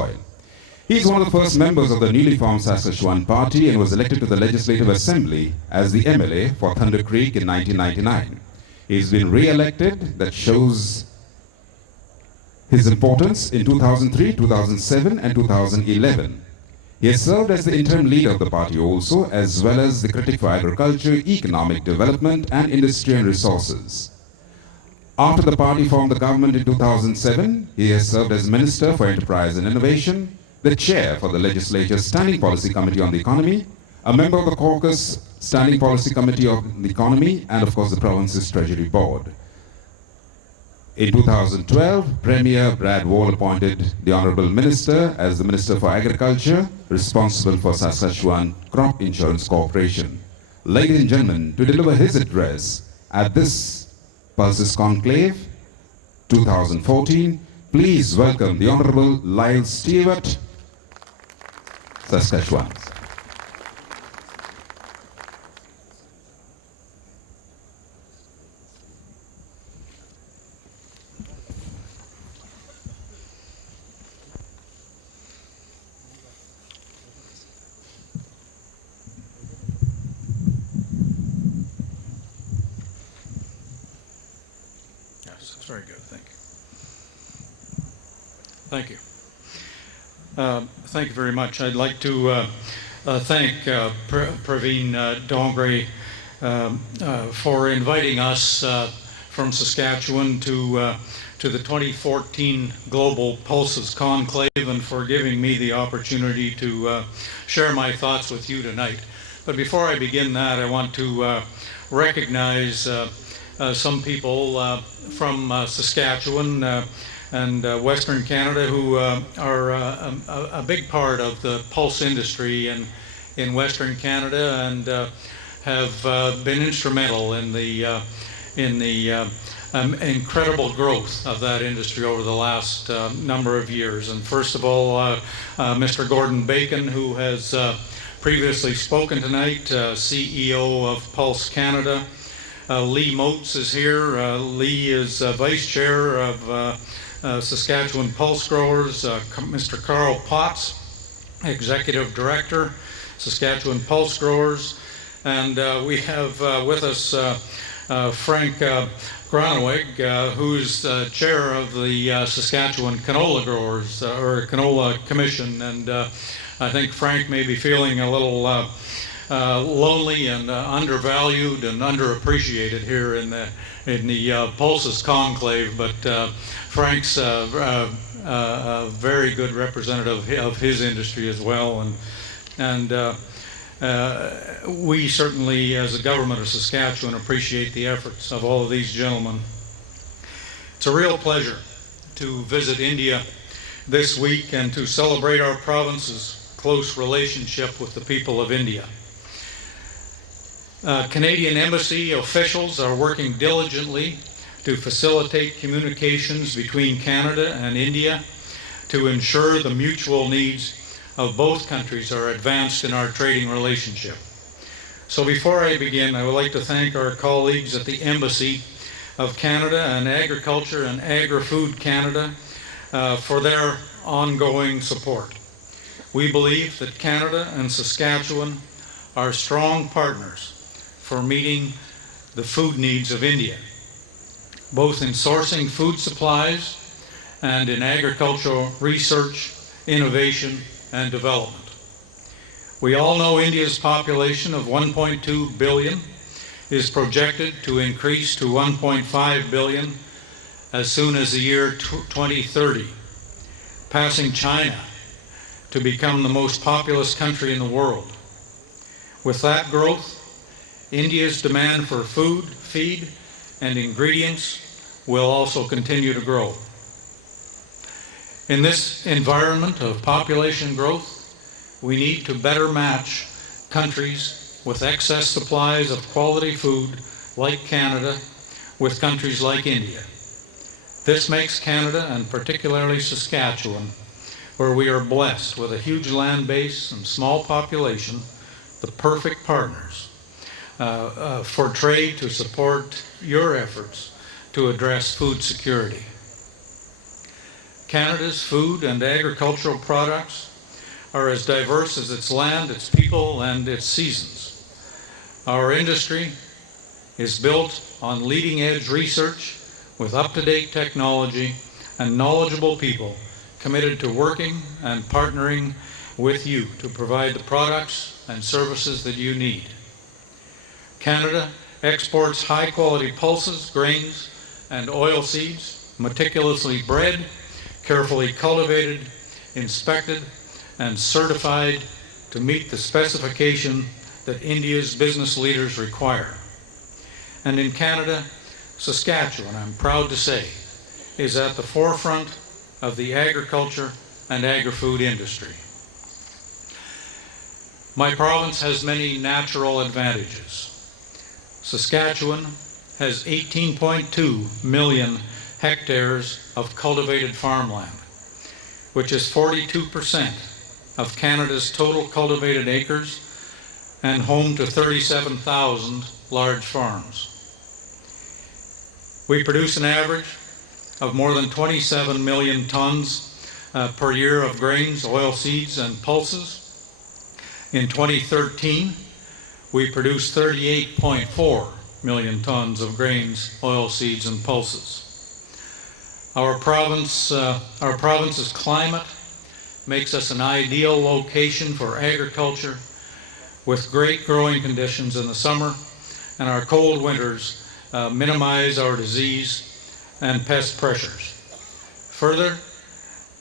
soil. He is one of the first members of the newly formed Saskatchewan Party and was elected to the Legislative Assembly as the MLA for Thunder Creek in 1999. He's been re-elected. That shows his importance in 2003, 2007 and 2011. He has served as the interim leader of the party also, as well as the critic for agriculture, economic development and industry and resources. After the party formed the government in 2007, he has served as Minister for Enterprise and Innovation, the Chair for the Legislature's Standing Policy Committee on the Economy, a member of the Caucus Standing Policy Committee on the Economy, and of course the province's Treasury Board. In 2012, Premier Brad Wall appointed the Honourable Minister as the Minister for Agriculture, responsible for Saskatchewan Crop Insurance Corporation. Ladies and gentlemen, to deliver his address at this Pulses Conclave 2014, please welcome the Honourable Lyle Stewart, Saskatchewan. That's very good. Thank you. Thank you very much. I'd like to thank Praveen Dongre for inviting us from Saskatchewan to the 2014 Global Pulses Conclave and for giving me the opportunity to share my thoughts with you tonight. But before I begin that, I want to recognize some people from Saskatchewan and Western Canada who are a big part of the pulse industry in Western Canada and have been instrumental in the incredible growth of that industry over the last number of years. And first of all, Mr. Gordon Bacon, who has previously spoken tonight, CEO of Pulse Canada. Lee Moats is here. Lee is Vice Chair of Saskatchewan Pulse Growers. Mr. Carl Potts, Executive Director, Saskatchewan Pulse Growers. And we have with us Frank Groneweg, who's Chair of the Saskatchewan Canola Growers, or Canola Commission. And I think Frank may be feeling a little lonely and undervalued and underappreciated here in the Pulses Conclave, but Frank's a very good representative of his industry as well, and we certainly, as the government of Saskatchewan, appreciate the efforts of all of these gentlemen. It's a real pleasure to visit India this week and to celebrate our province's close relationship with the people of India. Canadian Embassy officials are working diligently to facilitate communications between Canada and India to ensure the mutual needs of both countries are advanced in our trading relationship. So before I begin, I would like to thank our colleagues at the Embassy of Canada and Agriculture and Agri-Food Canada for their ongoing support. We believe that Canada and Saskatchewan are strong partners for meeting the food needs of India, both in sourcing food supplies and in agricultural research, innovation, and development. We all know India's population of 1.2 billion is projected to increase to 1.5 billion as soon as the year 2030, passing China to become the most populous country in the world. With that growth, India's demand for food, feed, and ingredients will also continue to grow. In this environment of population growth, we need to better match countries with excess supplies of quality food like Canada with countries like India. This makes Canada, and particularly Saskatchewan, where we are blessed with a huge land base and small population, the perfect partners for trade to support your efforts to address food security. Canada's food and agricultural products are as diverse as its land, its people, and its seasons. Our industry is built on leading-edge research with up-to-date technology and knowledgeable people committed to working and partnering with you to provide the products and services that you need. Canada exports high-quality pulses, grains, and oilseeds, meticulously bred, carefully cultivated, inspected, and certified to meet the specification that India's business leaders require. And in Canada, Saskatchewan, I'm proud to say, is at the forefront of the agriculture and agri-food industry. My province has many natural advantages. Saskatchewan has 18.2 million hectares of cultivated farmland, which is 42% of Canada's total cultivated acres and home to 37,000 large farms. We produce an average of more than 27 million tons per year of grains, oilseeds, and pulses. In 2013, we produced 38.4 million tons of grains, oilseeds, and pulses. Our province's climate makes us an ideal location for agriculture with great growing conditions in the summer, and our cold winters minimize our disease and pest pressures. Further,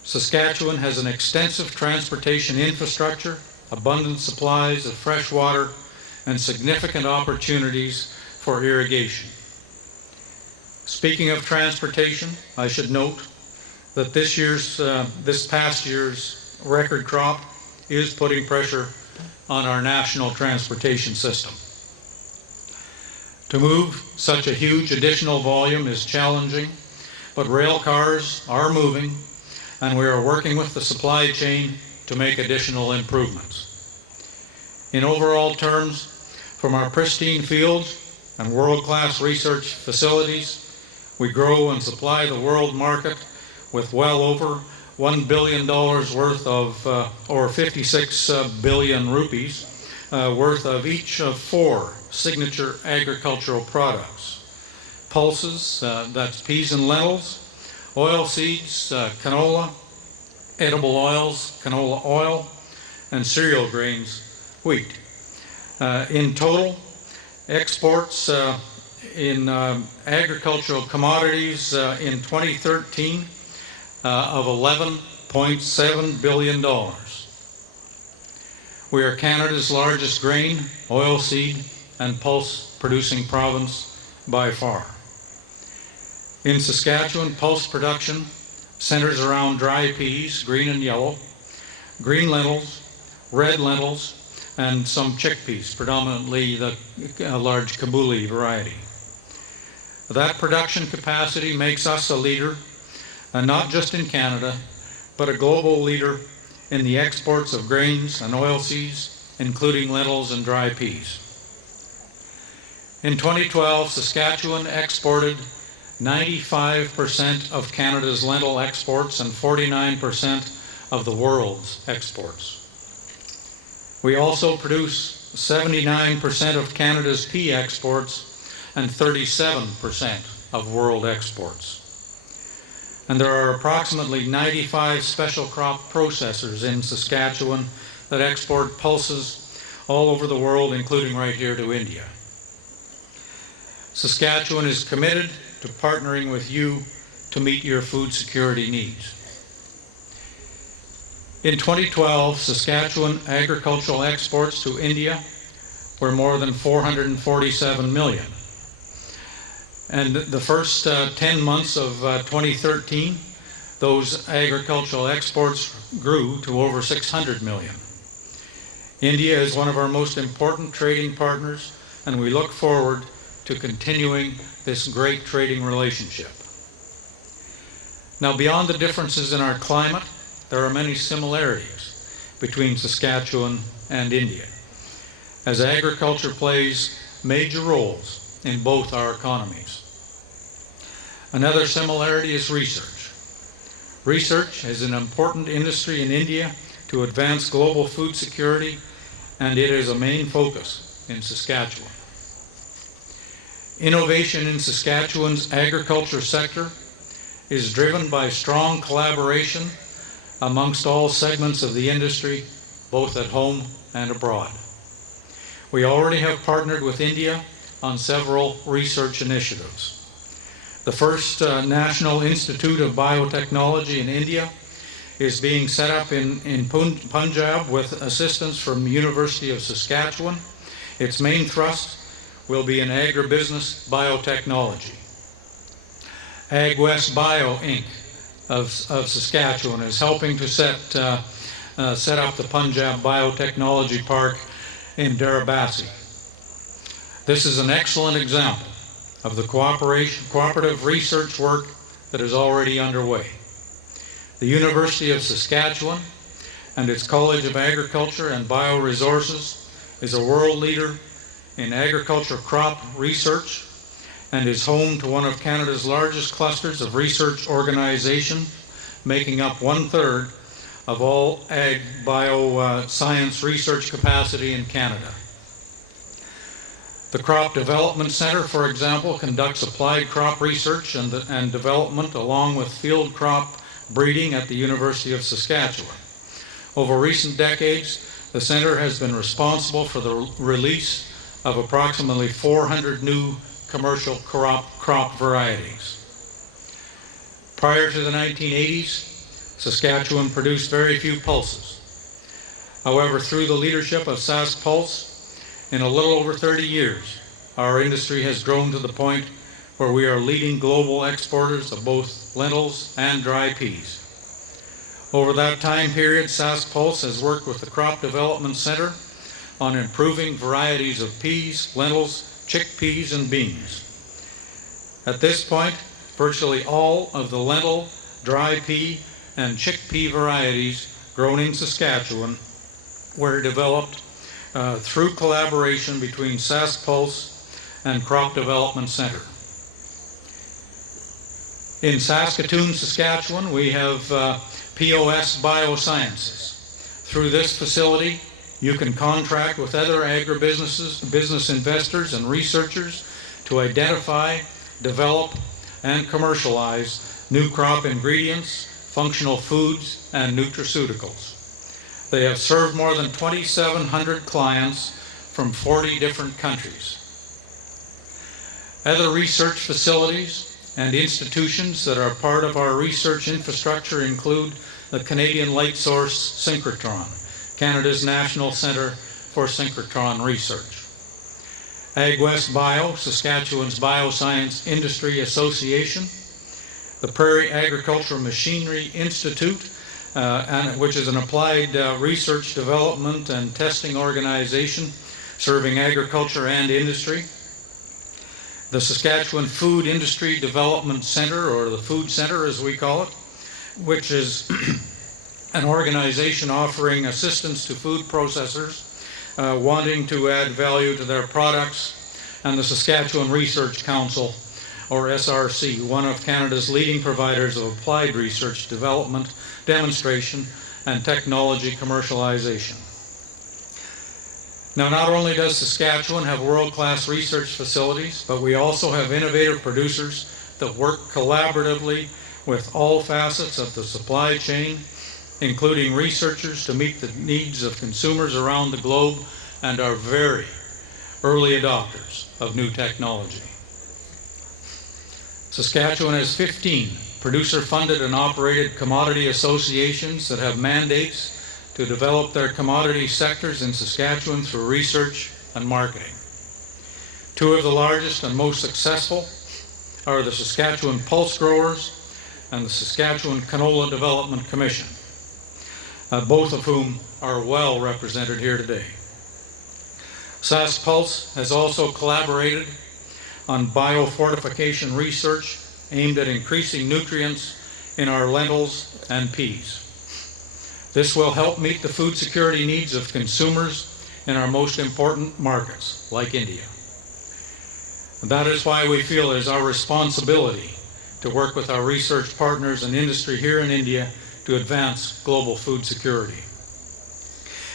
Saskatchewan has an extensive transportation infrastructure, abundant supplies of fresh water, and significant opportunities for irrigation. Speaking of transportation, I should note that this past year's record crop is putting pressure on our national transportation system. To move such a huge additional volume is challenging, but rail cars are moving, and we are working with the supply chain to make additional improvements. In overall terms, from our pristine fields and world-class research facilities, we grow and supply the world market with well over $1 billion worth of, or 56 billion rupees, worth of each of 4 signature agricultural products. Pulses, that's peas and lentils, oilseeds, canola, edible oils, canola oil, and cereal grains, wheat. In total, exports in agricultural commodities in 2013 of $11.7 billion. We are Canada's largest grain, oilseed, and pulse producing province by far. In Saskatchewan, pulse production centers around dry peas, green and yellow, green lentils, red lentils, and some chickpeas, predominantly the large Kabuli variety. That production capacity makes us a leader, not just in Canada, but a global leader in the exports of grains and oilseeds, including lentils and dry peas. In 2012, Saskatchewan exported 95% of Canada's lentil exports and 49% of the world's exports. We also produce 79% of Canada's pea exports and 37% of world exports. And there are approximately 95 special crop processors in Saskatchewan that export pulses all over the world, including right here to India. Saskatchewan is committed to partnering with you to meet your food security needs. In 2012, Saskatchewan agricultural exports to India were more than 447 million. And the first 10 months of 2013, those agricultural exports grew to over 600 million. India is one of our most important trading partners, and we look forward to continuing this great trading relationship. Now, beyond the differences in our climate, there are many similarities between Saskatchewan and India, as agriculture plays major roles in both our economies. Another similarity is research. Research is an important industry in India to advance global food security, and it is a main focus in Saskatchewan. Innovation in Saskatchewan's agriculture sector is driven by strong collaboration amongst all segments of the industry, both at home and abroad. We already have partnered with India on several research initiatives. The first National Institute of Biotechnology in India is being set up in Punjab with assistance from the University of Saskatchewan. Its main thrust will be in agribusiness biotechnology. AgWest Bio Inc. of Saskatchewan is helping to set up the Punjab Biotechnology Park in Darabasi. This is an excellent example of the cooperative research work that is already underway. The University of Saskatchewan and its College of Agriculture and Bioresources is a world leader in agriculture crop research and is home to one of Canada's largest clusters of research organizations, making up 1/3 of all ag bioscience research capacity in Canada. The Crop Development Center, for example, conducts applied crop research and development along with field crop breeding at the University of Saskatchewan. Over recent decades, the center has been responsible for the release of approximately 400 new commercial crop varieties. Prior to the 1980s, Saskatchewan produced very few pulses. However, through the leadership of SaskPulse, in a little over 30 years, our industry has grown to the point where we are leading global exporters of both lentils and dry peas. Over that time period, SaskPulse has worked with the Crop Development Center on improving varieties of peas, lentils, chickpeas, and beans. At this point, virtually all of the lentil, dry pea, and chickpea varieties grown in Saskatchewan were developed through collaboration between SaskPulse and Crop Development Center. In Saskatoon, Saskatchewan, we have POS Biosciences. Through this facility, you can contract with other agribusinesses, business investors, and researchers to identify, develop, and commercialize new crop ingredients, functional foods, and nutraceuticals. They have served more than 2,700 clients from 40 different countries. Other research facilities and institutions that are part of our research infrastructure include the Canadian Light Source Synchrotron, Canada's National Centre for Synchrotron Research. AgWest Bio, Saskatchewan's Bioscience Industry Association, the Prairie Agricultural Machinery Institute, which is an applied research development and testing organization serving agriculture and industry. The Saskatchewan Food Industry Development Center, or the Food Center as we call it, which is an organization offering assistance to food processors wanting to add value to their products, and the Saskatchewan Research Council, or SRC, one of Canada's leading providers of applied research, development, demonstration, and technology commercialization. Now, not only does Saskatchewan have world-class research facilities, but we also have innovative producers that work collaboratively with all facets of the supply chain, including researchers to meet the needs of consumers around the globe and are very early adopters of new technology. Saskatchewan has 15 producer-funded and operated commodity associations that have mandates to develop their commodity sectors in Saskatchewan through research and marketing. Two of the largest and most successful are the Saskatchewan Pulse Growers and the Saskatchewan Canola Development Commission, both of whom are well represented here today. SaskPulse has also collaborated on biofortification research aimed at increasing nutrients in our lentils and peas. This will help meet the food security needs of consumers in our most important markets, like India. That is why we feel it is our responsibility to work with our research partners and industry here in India to advance global food security.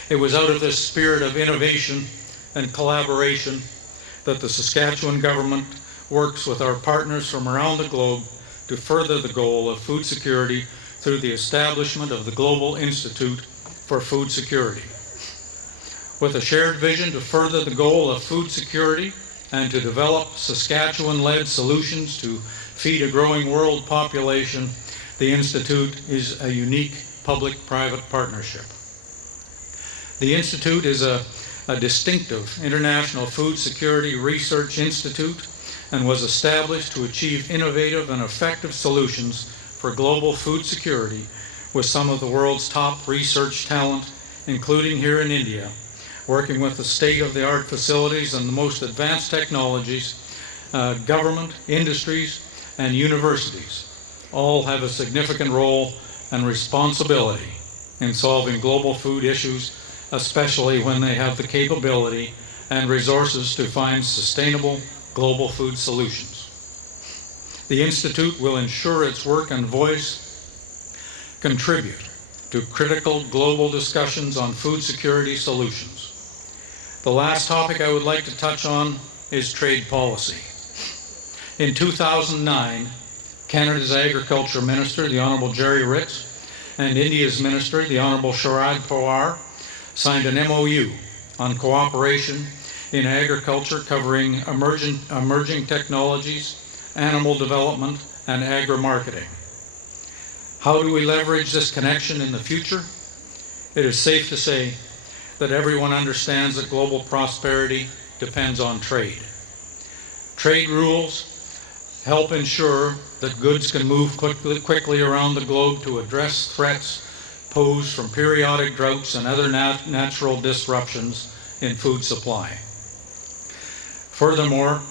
It was out of this spirit of innovation and collaboration that the Saskatchewan government works with our partners from around the globe to further the goal of food security through the establishment of the Global Institute for Food Security. With a shared vision to further the goal of food security and to develop Saskatchewan-led solutions to feed a growing world population, the Institute is a unique public-private partnership. The Institute is a distinctive international food security research institute and was established to achieve innovative and effective solutions for global food security with some of the world's top research talent, including here in India, working with the state-of-the-art facilities and the most advanced technologies, government, industries, and universities all have a significant role and responsibility in solving global food issues, especially when they have the capability and resources to find sustainable global food solutions. The Institute will ensure its work and voice contribute to critical global discussions on food security solutions. The last topic I would like to touch on is trade policy. In 2009, Canada's Agriculture Minister, the Honourable Jerry Ritz, and India's Minister, the Honourable Sharad Pawar, signed an MOU on cooperation in agriculture covering emerging technologies, animal development, and agri-marketing. How do we leverage this connection in the future? It is safe to say that everyone understands that global prosperity depends on trade. Trade rules help ensure that goods can move quickly around the globe to address threats posed from periodic droughts and other natural disruptions in food supply. Furthermore,